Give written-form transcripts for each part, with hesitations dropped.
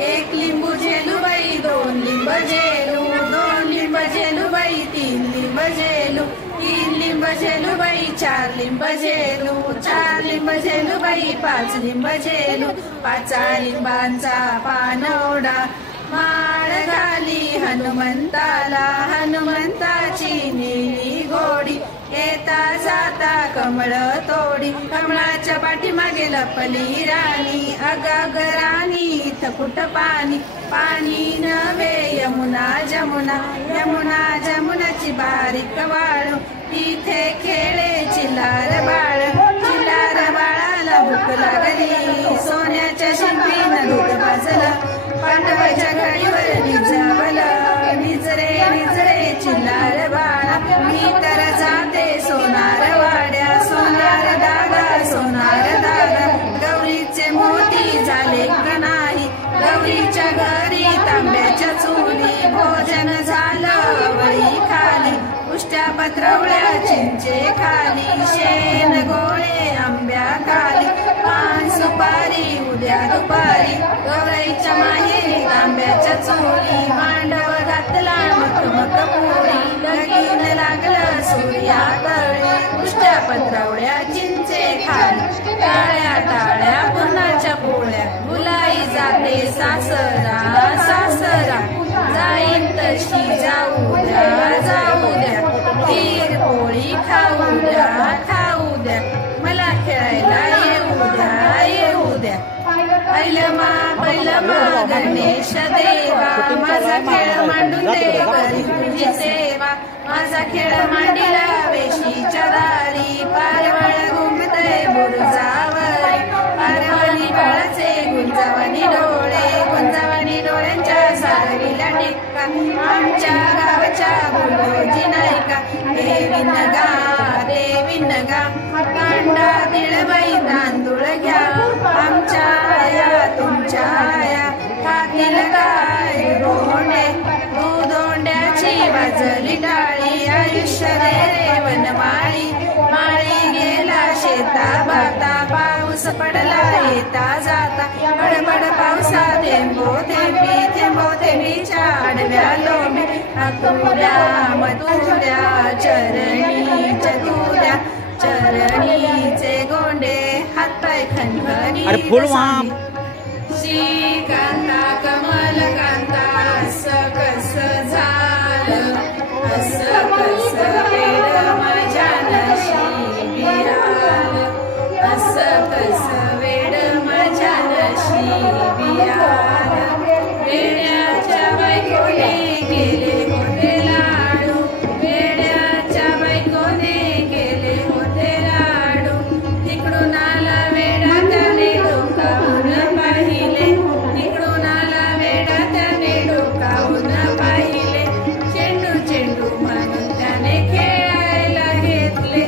एक लिंबू झेलू बाई, दोन लिंब झेलू, दोन लिंब झेलू बाई, तीन लिंब झेलू, तीन लिंब झेलू बाई, चार लिंब झेलू, चार लिंब झेलू बाई, पाच लिंब झेलू, पाचा लिंबांचा पानवडा माळ घाली हनुमंताला, हनुमंताची निळी गोडी, येता जाता कमळ तोडी, कमळाच्या पाठीमागे लपली राणी, अग राणी इथं कुठं पाणी, पाणी नव्हे यमुना जमुना, यमुना जमुनाची बारीक वाळू, तिथे खेळे चिल्लार बाळ, चिल्लार बाळाला भूक लागली, सोन्याच्या शिंपीनं दूध भाजलं, पांडवाच्या घडीवर निजावलं, निजरे निजरे चिल्लार बाळा, मी तर जाते सोनार वाड्या, सोनार दागा, सोनार दागा, गौरीचे मोती झाले का नाही, गौरीच्या घरी तांब्याच्या चुली, भोजन झालं वळी खाली, उष्ट्या पत्रवळ्या चिंचे खाली, शेण गोळे आंब्या खाली, पान सुपारी उद्या दुपारी, गौराईच्या माहेरी तांब्याच्या चोली, मांडव घातला मखमक पोळी, लगीन लागलं सूर्यातळी, उष्ट्या पत्रवळ्या चिंचे खाली, टाळ्या टाळ्या पुरणाच्या पोळ्या, मुलाई जाते सासरा सासरा, जाईन तशी जाऊ द्या जाऊ द्या, खीर पोळी खाऊ द्या खाऊ द्या, मला खेळायला येऊ द्या येऊ द्या, पहिलं मा गणेश देवा, माझा खेळ मांडून दे करी तुझी सेवा, माझा खेळ मांडीला वेशीच्या दारी, पारवळ घुमते बुरजावर, पारवणी बाळाचे गुंजावणी डोळे, गुंजावणी डोळ्यांच्या सारवीला टिक्का, आमच्या गावाच्या गुलोजी नाही का, देवी नगा कांडा तिळबाई तांदूळ घ्या, आमच्या आया तुमच्या आया खातील काय दोंडे, दोंड्याची वाजली टाळी, आयुष्य रे वनमाळी, माळी गेला शेता बाता, पाऊस पडला येता जाता, बडबड पावसा थेंबो थेंबी, थेंबो थेंबीच्या आडव्या लोंबी, आतुऱ्या मधुऱ्या चरणी चतुऱ्या, चरणीचे गोंडे हातपाय खणखणी, श्रीकांता कमलकांता, असं कसं झालं, असं कसं वेड माझ्या नशिबी आलं, असं कसं वेड माझ्या नशिबी आलं, वेड्याच्या बायकोने केले होते लाडू, वेड्याच्या बायकोने केले होते लाडू, तिकडून आला वेडा त्याने डोकावून पाहिले, तिकडून आला वेडा त्याने डोकावून पाहिले, चेंडू चेंडू म्हणून त्याने खेळायला घेतले,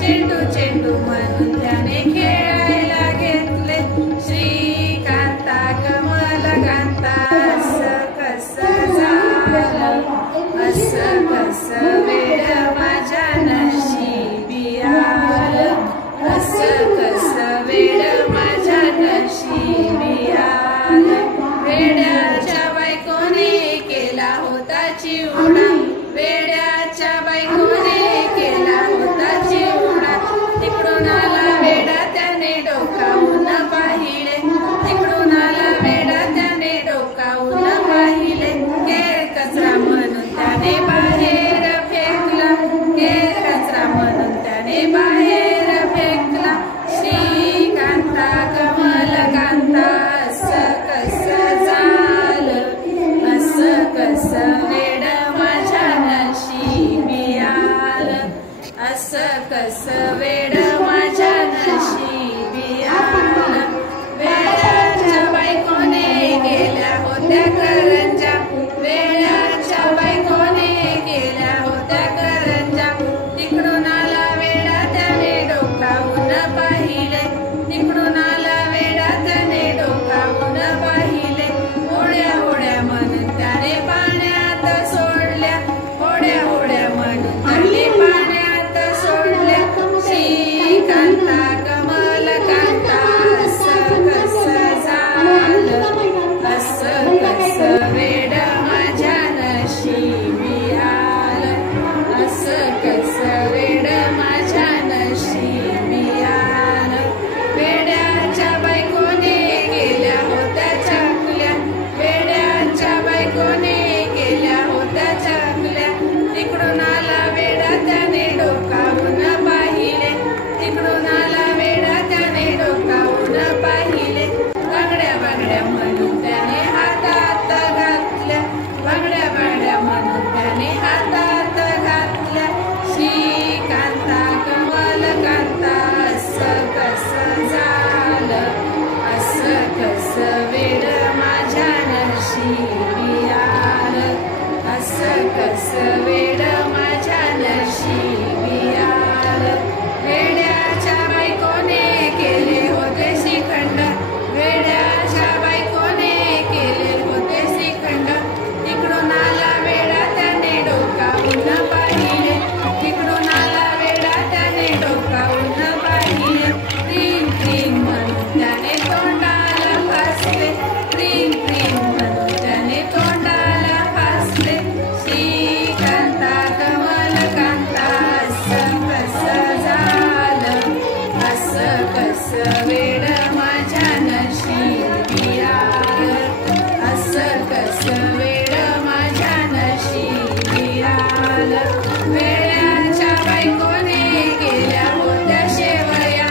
चेंडू चेंडू म्हणून त्याने खेळायला घेतले, श्रीकांता कमलकांता, असं कसं झालं, असं कसं वेड माझ्या नशिबी आलं, असं कसं वेड माझ्या नशिबी आलं, वेड्याच्या बायकोने केला होता चिवडा, वेड्याच्या बायकोने केला होता चिवडा, तिकडून आला वेडा त्याने डोकावून पाहिले, तिकडून आला वेडा त्याने डोकावून पाहिले, केर कचरा म्हणून त्याने बाहेर फेकला, केर कचरा म्हणून त्याने बाहेर फेकला, श्रीकांता कमलकांता, असं कसं झालं, असं कसं वेड माझ्या नशिबियार असं कसं वेड माझ्या नशिबियार वेड्याच्या बायकोने केले होते श्रीखंड वेड्याच्या बायकोने केले होते श्रीखंड तिकडून आला वेडा त्याने डोकावून पाहिले तिकडून आला वेडा त्याने डोकावून पाहिले क्रीम क्रीम म्हणून त्याने तोंडाला फासले क्रीम क्रीम म्हणून त्याने तोंडाला फासले श्रीकांता कमलकांता असं कसं झालं असं कसं वेड माझ्या नशिबियार असं कसं वेड माझ्या नशिबियार वेड्याच्या बायकोने केल्या होत्या शेवया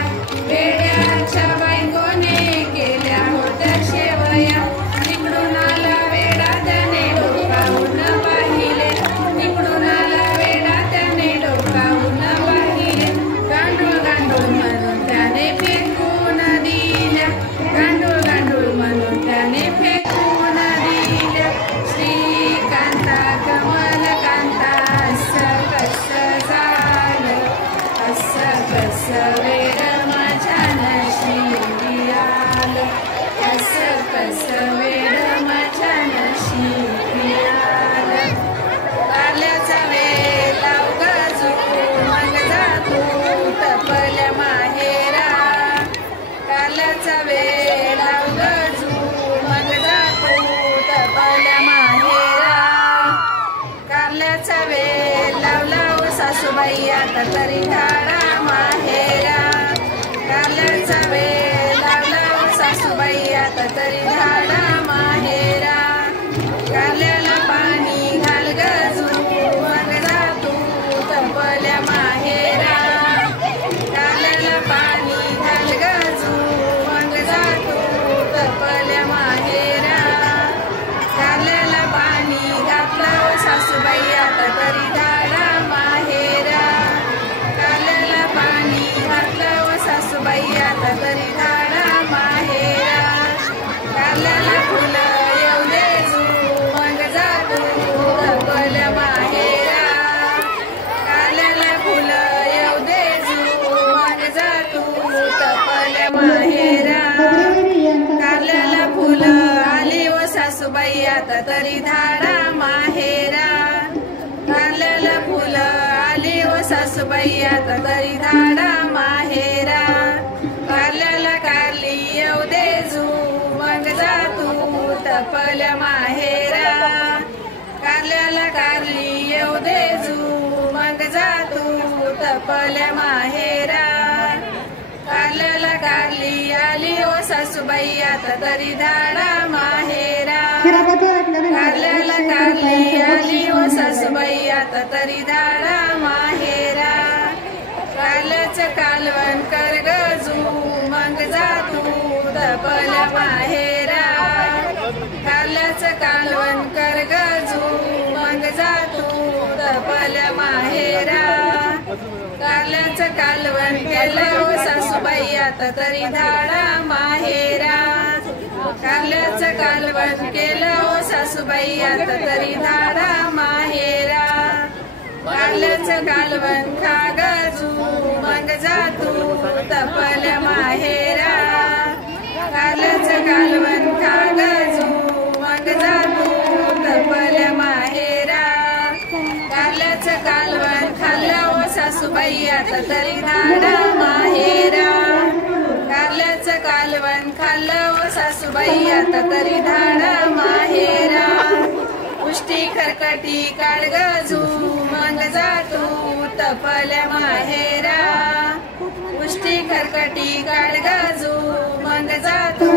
वेड्याच्या बायकोने केल्या होत्या शेवया तिकडून आला वेडा त्याने डोकावून पाहिले तिकडून आला वेडा त्याने डोकावून पाहिले गांडूळ गांडूळ म्हणून त्याने फेकून दिल्या गांडूळ गांडूळ म्हणून त्याने फेकून दिल्या श्रीकांता कमलकांता असं कसं झालं असं कसं वेड माझ्या नशिबियार असं कसं वेड माझ्या नशिबियार कारल्याचा वेल लाव गजू मग जातो तपल्या माहेरा कारल्याचा वेल लाव गजू मग जातो तपल्या माहेरा कारल्याचा वेल लाव सासूबाई आता तरी झाडा माहेरा कारल्याचा वेल लाव सासूबाई आता तरी झाडा माहेरा कारल्याला पाणी घाल गजू मग जातो तपल्या माहेरा कारल्याला पाणी घाल गजू मग जातो तपल्या माहेरा कारल्याला पाणी घातलं सासूबाई आता तरी झाडा माहेरा कारल्याला पाणी घातलं सासूबाई आता तरी झाडा माहेरा कारल्याला फुलं येऊ दे जू मग जातो तपल्या माहेरा कारल्याला फुलं येऊ दे जू मग जातो तपल्या माहेरा कारल्याला फुलं आली व सासूबाई आता तरी झाडा माहेरा कारल्याला फुलं आली व सासूबाई आता तरी झाडा माहेरा कारल्याला कारली येऊ दे जू मग जातो तपल्या माहेरा कारल्याला कारली येऊ दे जू मग जातो तपल्या माहेरा कारल्याला कारली आली व सासूबाई आता तरी झाडा माहेरा कारल्याला कारली आली व सासूबाई आता तरी झाडा माहेरा कारल्याचं कालवण कर गजू मग जातो तपल्या माहेरा कारल्याचं कालवण कर गजू मग जातो तपल्या माहेरा कारल्याचं कालवण केलं व सासूबाई आता तरी झाडा माहेरा कारल्याचं कालवण केलं व सासूबाई आता तरी झाडा माहेरा कारल्याचं कालवण खा गजू मग जातो तपल्या माहेरा कारल्याचं कालवण खा गजू मग जातो तपल्या माहेरा कारल्याचं कालवण खाल्लं व सासूबाई आता तरी झाडा माहेरा कारल्याचं कालवण खाल्लं व सासूबाई आता तरी झाडा माहेरा उष्टी खरकटी काढ गजू मग जातो तपल्या माहेरा उष्टी खरकटी काढ गजू मग जातो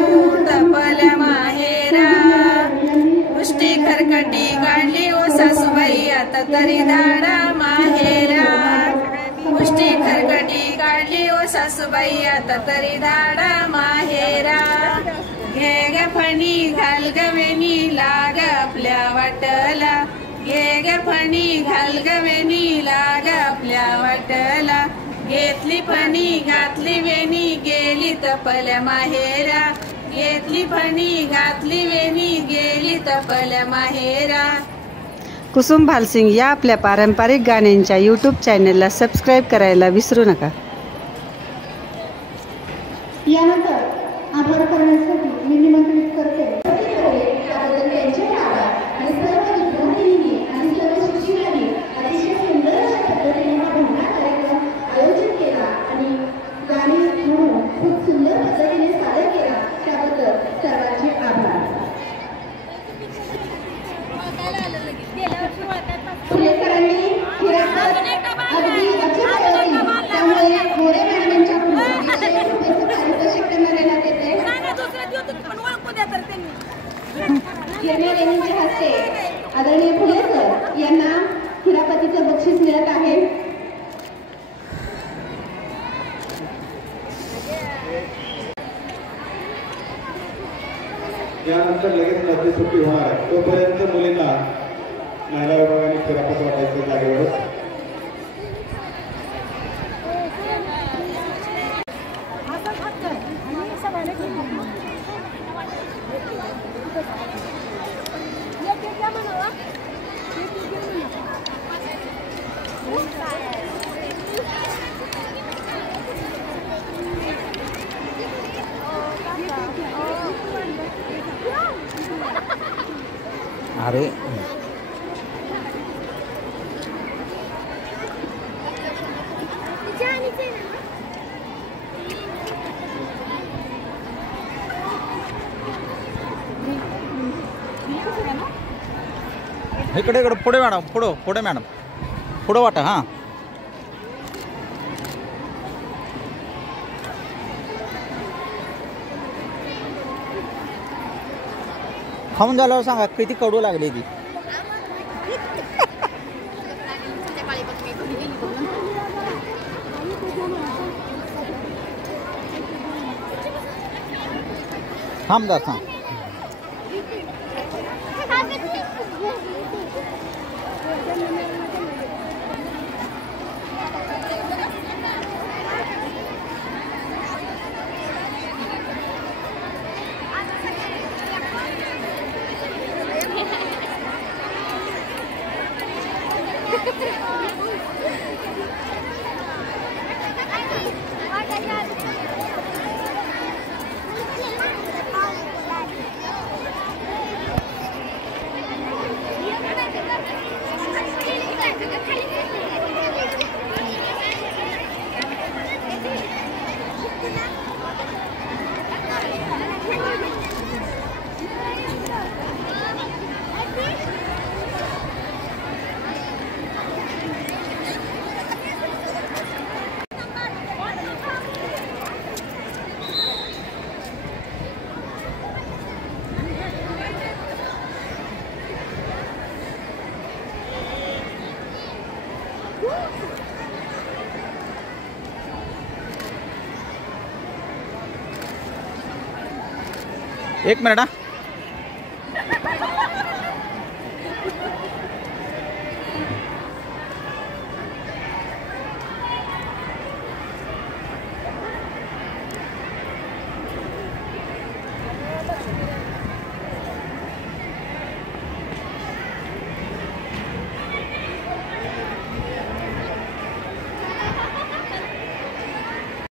तपल्या माहेरा उष्टी खरकटी काढली व सासूबाई आता तरी झाडा माहेरा उष्टी खरकटी काढली व सासूबाई आता तरी झाडा माहेरा घे ग फणी घाल ग वेणी लाग आपल्या वाटला घे ग फणी घाल ग वेणी लाग आपल्या वाटला घेतली फणी घातली वेणी गेली तपल्या माहेरा घेतली फणी घातली वेणी गेली टपल्या माहेरा. कुसुम भालसिंग या आपल्या पारंपरिक गाण्यांच्या यूट्यूब चॅनलला सबस्क्राईब करायला विसरू नका. यानंतर आभार करण्यासाठी मी निमंत्रित करते त्याबद्दल त्यांचे आभार आणि सर्व विद्यार्थ्यांनी आणि सर्व शिक्षकांनी अतिशय सुंदर अशा पद्धतीने हा भंडारा कार्यक्रम आयोजित केला आणि गाणी म्हणून खूप सुंदर पद्धतीने सादर केला त्याबद्दल सर्वांचे आभार. फुलेकरांनी अगदी अचूक त्यामुळे मोरे मॅडमांच्या पारितोषिक त्यांना देण्यात येते. लेणीच्या हस्ते आदरणीय फुले सर यांना हिरापतीचं बक्षीस मिळत आहे. यानंतर लगेच मधली सुट्टी होणार आहे. तोपर्यंत मुलींना महिला विभागाने खिरापत वाटायचं जागेवर. अरे इकडे इकडे पुढे मॅडम पुढे मॅडम पुढे वाटा. हां खाऊन झाल्यावर सांगा किती कडू लागली ती. थांबदार सांग. एक मिनिट.